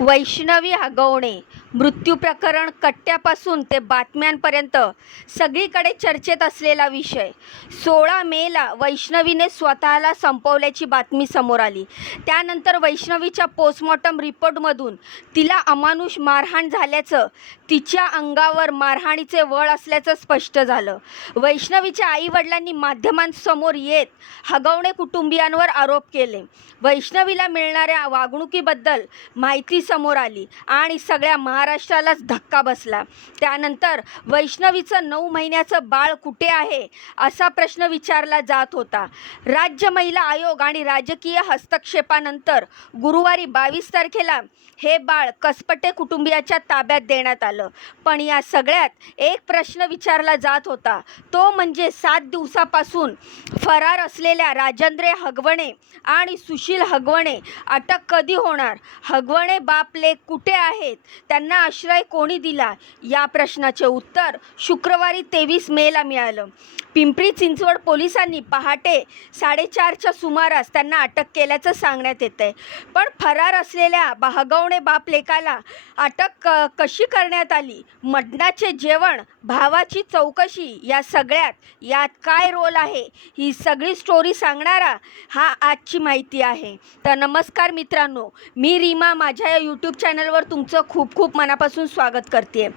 वैष्णवी हगवणे. मृत्यू प्रकरण कट्ट्यापासून ते बातम्यांपर्यंत सगळीकडे चर्चेत असलेला विषय. सोळा मेला वैष्णवीने स्वतःला संपवल्याची बातमी समोर आली. त्यानंतर वैष्णवीच्या पोस्टमॉर्टम रिपोर्टमधून तिला अमानुष मारहाण झाल्याचं तिच्या अंगावर मारहाणीचे वळ असल्याचं स्पष्ट झालं. वैष्णवीच्या आईवडिलांनी माध्यमांसमोर येत हगवणे कुटुंबियांवर आरोप केले. वैष्णवीला मिळणाऱ्या वागणुकीबद्दल माहिती समोर आली आणि सगळ्या महाराष्ट्रालाच धक्का बसला. त्यानंतर वैष्णवीचं नऊ महिन्याचं बाळ कुठे आहे असा प्रश्न विचारला जात होता. राज्य महिला आयोग आणि राजकीय हस्तक्षेपानंतर गुरुवारी बावीस तारखेला हे बाळ कसपटे कुटुंबियाच्या ताब्यात देण्यात आलं. पण या सगळ्यात एक प्रश्न विचारला जात होता. तो म्हणजे सात दिवसापासून फरार असलेल्या राजेंद्रे हगवणे आणि सुशील हगवणे अटक कधी होणार? हगवणे बापले कुठे आहेत? त्यांना आश्रय कोणी दिला? या प्रश्नाचे उत्तर शुक्रवारी तेवीस मेला मिळालं. पिंपरी चिंचवड पोलिसांनी पहाटे साडेचारच्या सुमारास त्यांना अटक केल्याचं सांगण्यात येतं आहे पण फरार असलेल्या बा- बाप लेकाला अटक क कशी करण्यात आली? मटणाचे जेवण भावाची चौकशी या सगळ्यात यात काय रोल आहे? ही सगळी स्टोरी सांगणारा हा आजची माहिती आहे. तर नमस्कार मित्रांनो मी रीमा. माझ्या या यूट्यूब चॅनलवर तुमचं खूप खूप मनापासून स्वागत करते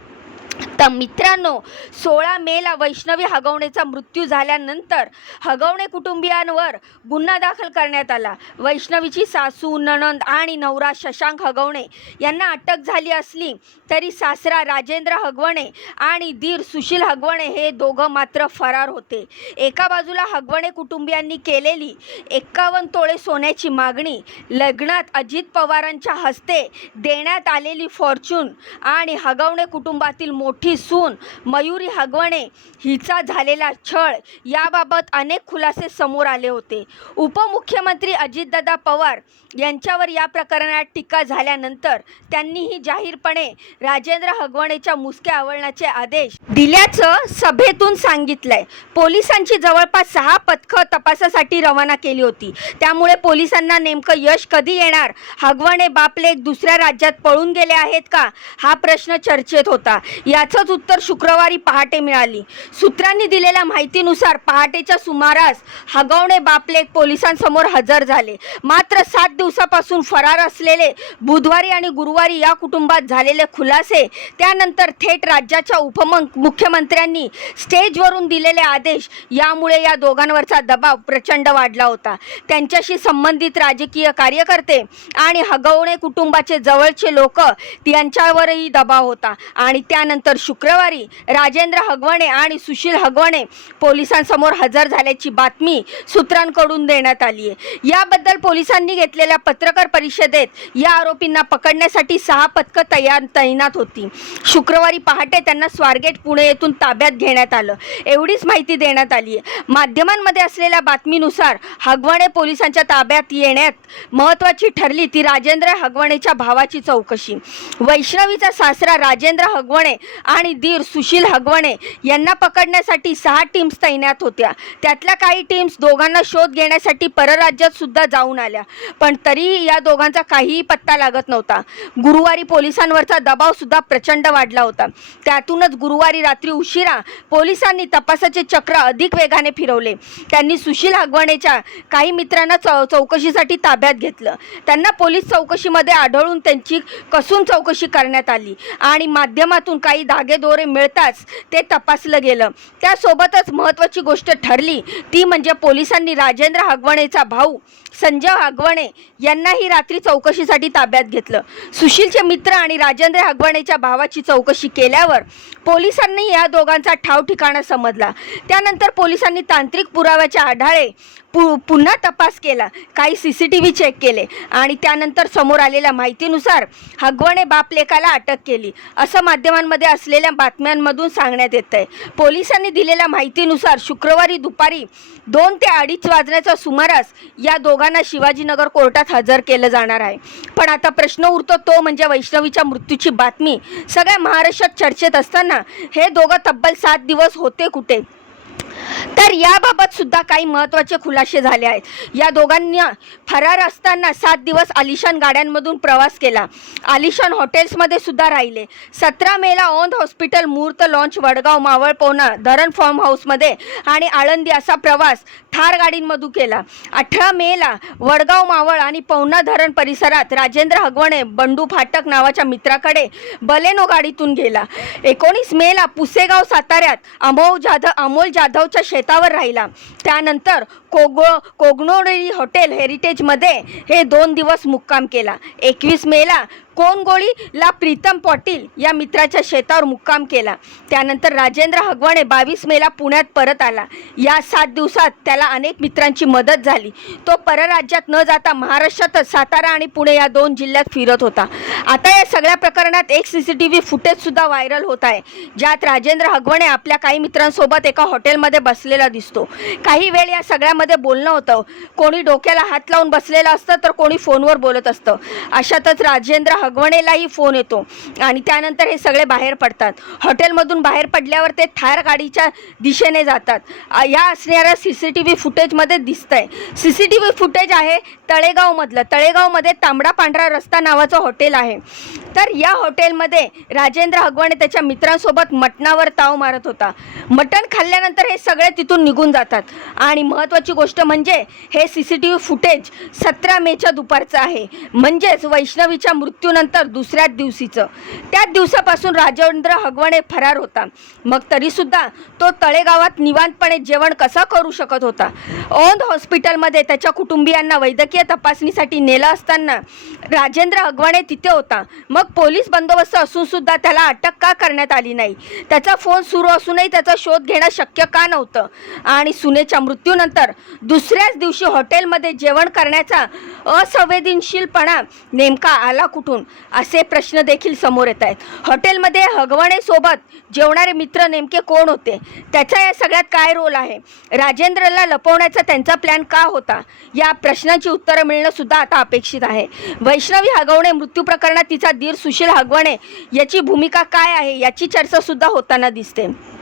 तर मित्रांनो सोळा मेला वैष्णवी हगवणेचा मृत्यू झाल्यानंतर हगवणे कुटुंबियांवर गुन्हा दाखल करण्यात आला. वैष्णवीची सासू नणंद आणि नवरा शशांक हगवणे यांना अटक झाली असली तरी सासरा राजेंद्र हगवणे आणि दीर सुशील हगवणे हे दोघं मात्र फरार होते. एका बाजूला हगवणे कुटुंबियांनी केलेली एक्कावन्न तोळे सोन्याची मागणी लग्नात अजित पवारांच्या हस्ते देण्यात आलेली फॉर्च्यून आणि हगवणे कुटुंबातील मोठी सून मयुरी हगवणे हिचा झालेला छळ याबाबत अनेक खुलासे समोर आले होते. उपमुख्यमंत्री अजितदादा पवार यांच्यावर या प्रकरणात टीका झाल्यानंतर त्यांनीही जाहीरपणे राजेंद्र हगवणेच्या मुसक्या आवळण्याचे आदेश दिल्याचं सभेतून सांगितलंय. पोलिसांची जवळपास सहा पथकं तपासासाठी रवाना केली होती. त्यामुळे पोलिसांना नेमकं यश कधी येणार? हगवणे बापले दुसऱ्या राज्यात पळून गेले आहेत का? हा प्रश्न चर्चेत होता. याचंच उत्तर शुक्रवारी पहाटे मिळाली. सूत्रांनी दिलेल्या माहितीनुसार पहाटेच्या सुमारास हगवणे बापलेक पोलिसांसमोर हजर झाले. मात्र सात दिवसापासून फरार असलेले बुधवारी आणि गुरुवारी या कुटुंबात झालेले खुलासे त्यानंतर थेट राज्याच्या उपमं मुख्यमंत्र्यांनी स्टेजवरून दिलेले आदेश यामुळे या दोघांवरचा दबाव प्रचंड वाढला होता. त्यांच्याशी संबंधित राजकीय कार्यकर्ते आणि हगवणे कुटुंबाचे जवळचे लोक यांच्यावरही दबाव होता आणि त्यानंतर शुक्रवारी राजेंद्र हगवणे आणि सुशील हगवणे पोलिसांसमोर हजर झाल्याची बातमी सूत्रांकडून देण्यात आली आहे. याबद्दल पोलिसांनी घेतलेल्या पत्रकार परिषदेत या आरोपींना पकडण्यासाठी सहा पथकं तयार तैनात होती. शुक्रवारी पहाटे त्यांना स्वारगेट पुणे येथून ताब्यात घेण्यात आलं. एवढीच माहिती देण्यात आली आहे. माध्यमांमध्ये असलेल्या बातमीनुसार हगवणे पोलिसांच्या ताब्यात येण्यात महत्त्वाची ठरली ती राजेंद्र हगवणेच्या भावाची चौकशी. वैष्णवीचा सासरा राजेंद्र हगवणे आणि दीर सुशील हगवणे यांना पकडण्यासाठी सहा टीम्स तैनात होत्या. त्यातल्या काही टीम्स दोघांना शोध घेण्यासाठी परराज्यात सुद्धा जाऊन आल्या. पण तरीही या दोघांचा काहीही पत्ता लागत नव्हता. गुरुवारी पोलिसांवरचा दबाव सुद्धा प्रचंड वाढला होता. त्यातूनच गुरुवारी रात्री उशिरा पोलिसांनी तपासाचे चक्र अधिक वेगाने फिरवले. त्यांनी सुशील हगवणेच्या काही मित्रांना चौ चौकशीसाठी ताब्यात घेतलं. त्यांना पोलीस चौकशीमध्ये आढळून त्यांची कसून चौकशी करण्यात आली आणि माध्यमातून काही धागेदोरे मिळताच ते तपासलं गेलं. त्यासोबतच महत्त्वाची गोष्ट ठरली. ती म्हणजे पोलिसांनी राजेंद्र हगवणेचा भाऊ संजय हगवणे यांनाही रात्री चौकशीसाठी ताब्यात घेतलं. सुशीलचे मित्र आणि राजेंद्र हगवणेच्या भावाची चौकशी केल्यावर पोलिसांनी या दोघांचा ठाव ठिकाणा समजला. त्यानंतर पोलिसांनी तांत्रिक पुराव्याच्या आढाळे पु पुन्हा तपास केला. काही C C T V check केले आणि त्यानंतर समोर आलेल्या माहितीनुसार हगवणे बापलेकाला अटक केली. असं माध्यमांमध्ये असले असलेल्या बातम्यांमधून सांगण्यात येत आहे पोलिसांनी दिलेल्या माहितीनुसार शुक्रवारी दुपारी दोन ते अडीच वाजण्याच्या सुमारास या दोघांना शिवाजीनगर कोर्टात हजर केलं जाणार आहे. पण आता प्रश्न उरतो तो म्हणजे वैष्णवीच्या मृत्यूची बातमी. सगळ्या महाराष्ट्रात चर्चेत असताना हे दोघं तब्बल सात दिवस होते कुठे? तर याबाबत सुद्धा काही महत्त्वाचे खुलासे झाले आहेत. या दोघांनी फरार असताना सात दिवस आलिशान गाड्यांमधून प्रवास केला. आलिशान हॉटेल्समध्ये सुद्धा राहिले. सतरा मेला औंध हॉस्पिटल मूर्त लॉन्च वडगाव मावळ पोना धरण फार्म हाऊसमध्ये आणि आळंदी असा प्रवास थार गाडींमधून केला. अठरा मेला वडगाव मावळ आणि पवना धरण परिसरात राजेंद्र हगवणे बंडू फाटक नावाच्या मित्राकडे बलेनो गाडीतून गेला. एकोणीस मेला पुसेगाव साताऱ्यात अमोल जाधव अमोल जाधवच्या शेतावर राहिला. त्यानंतर कोगो कोगनोळी हॉटेल हेरिटेजमध्ये हे दोन दिवस मुक्काम केला. एकवीस मेला कोणगोळीला प्रीतम पाटील या मित्राच्या शेतावर मुक्काम केला. त्यानंतर राजेंद्र हगवणे बावीस मेला पुण्यात परत आला. या सात दिवसात त्याला अनेक मित्रांची मदत झाली. तो परराज्यात न जाता महाराष्ट्रातच सातारा आणि पुणे या दोन जिल्ह्यात फिरत होता. आता या सगळ्या प्रकरणात एक सी सी टी व्ही फुटेजसुद्धा व्हायरल होत आहे. ज्यात राजेंद्र हगवणे आपल्या काही मित्रांसोबत एका हॉटेलमध्ये बसलेला दिसतो. काही वेळ या सगळ्यामध्ये बोलणं होतं. कोणी डोक्याला हात लावून बसलेलं असतं तर कोणी फोनवर बोलत असतं. अशातच राजेंद्र हगवणेलाही फोन येतो. आणि त्यानंतर हे सगळे बाहेर पडतात. हॉटेलमधून बाहेर पडल्यावर ते थार गाडीच्या दिशेने जातात. या असणाऱ्या सी सी टी व्ही फुटेजमध्ये दिसतंय. C C T V footage आहे तळेगावमधलं. तळेगावमध्ये तांबडा पांढरा रस्ता नावाचं हॉटेल आहे. तर या हॉटेलमध्ये राजेंद्र हगवणे त्याच्या मित्रांसोबत मटणावर ताव मारत होता. मटण खाल्ल्यानंतर हे सगळे तिथून निघून जातात. आणि महत्त्वाची गोष्ट म्हणजे हे C C T V footage सतरा मेच्या दुपारचं आहे. म्हणजेच वैष्णवीच्या मृत्यू मृत्यूनंतर दुसऱ्याच दिवशीचं. त्याच दिवसापासून राजेंद्र हगवणे फरार होता. मग तरीसुद्धा तो तळेगावात निवांतपणे जेवण कसा करू शकत होता? औंध हॉस्पिटलमध्ये त्याच्या कुटुंबियांना वैद्यकीय तपासणीसाठी नेलं असताना राजेंद्र हगवणे तिथे होता. मग पोलीस बंदोबस्त असून सुद्धा त्याला अटक का करण्यात आली नाही? त्याचा फोन सुरू असूनही त्याचा शोध घेणं शक्य का नव्हतं? आणि सुनेच्या मृत्यूनंतर दुसऱ्याच दिवशी हॉटेलमध्ये जेवण करण्याचा असंवेदनशीलपणा नेमका आला कुठून? असे प्रश्न देखील समोर येत आहेत. हॉटेलमध्ये हगवणेसोबत जेवणारे मित्र नेमके कोण होते? त्याचा या सगळ्यात काय रोल आहे? राजेंद्रला लपवण्याचा त्यांचा प्लॅन का होता? या प्रश्नांची उत्तरं मिळणं सुद्धा आता अपेक्षित आहे. वैष्णवी हगवणे मृत्यू प्रकरणात तिचा दीर सुशील हगवणे याची भूमिका काय आहे? याची चर्चा सुद्धा होताना दिसते.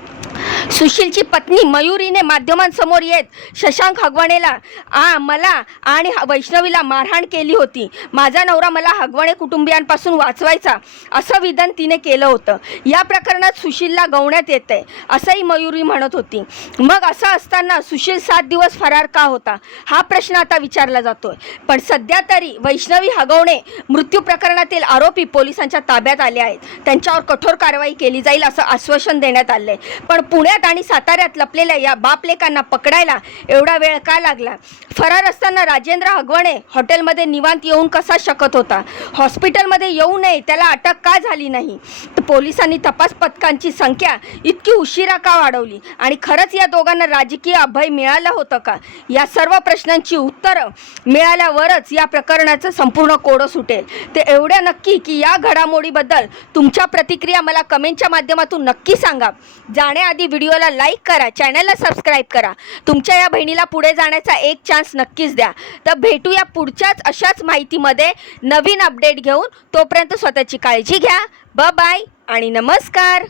सुशीलची पत्नी मयुरीने माध्यमांसमोर येत शशांक हगवणेला आ मला आणि वैष्णवीला मारहाण केली होती. माझा नवरा मला हगवणे कुटुंबियांपासून वाचवायचा असं विधान तिने केलं होतं. या प्रकरणात सुशीलला गवण्यात येते असंही मयुरी म्हणत होती. मग असं असताना सुशील सात दिवस फरार का होता? हा प्रश्न आता विचारला जातोय. पण सध्या तरी वैष्णवी हगवणे मृत्यू प्रकरणातील आरोपी पोलिसांच्या ताब्यात आले आहेत. त्यांच्यावर कठोर कारवाई केली जाईल असं आश्वासन देण्यात आलंय. पण पुणे पुण्यात आणि साताऱ्यात लपलेल्या या बापलेकांना पकडायला एवढा वेळ का लागला? फरार असताना राजेंद्र हगवणे हॉटेलमध्ये निवांत येऊन कसा शकत होता? हॉस्पिटलमध्ये येऊ नये त्याला अटक का झाली नाही? तर पोलिसांनी तपास पथकांची संख्या इतकी उशिरा का वाढवली? आणि खरंच या दोघांना राजकीय अभय मिळालं होतं का? या सर्व प्रश्नांची उत्तरं मिळाल्यावरच या प्रकरणाचं संपूर्ण कोडं सुटेल. ते एवढ्या नक्की की या घडामोडीबद्दल तुमच्या प्रतिक्रिया मला कमेंटच्या माध्यमातून नक्की सांगा. जाण्याआधी व्हिडिओला लाईक करा चॅनलला सबस्क्राईब करा. तुमच्या या बहिणीला पुढे जाण्याचा एक चान्स नक्कीच द्या. तर भेटूया पुढच्याच अशाच माहितीमध्ये नवीन अपडेट घेऊन तोपर्यंत स्वतःची काळजी घ्या. ब बाय आणि नमस्कार.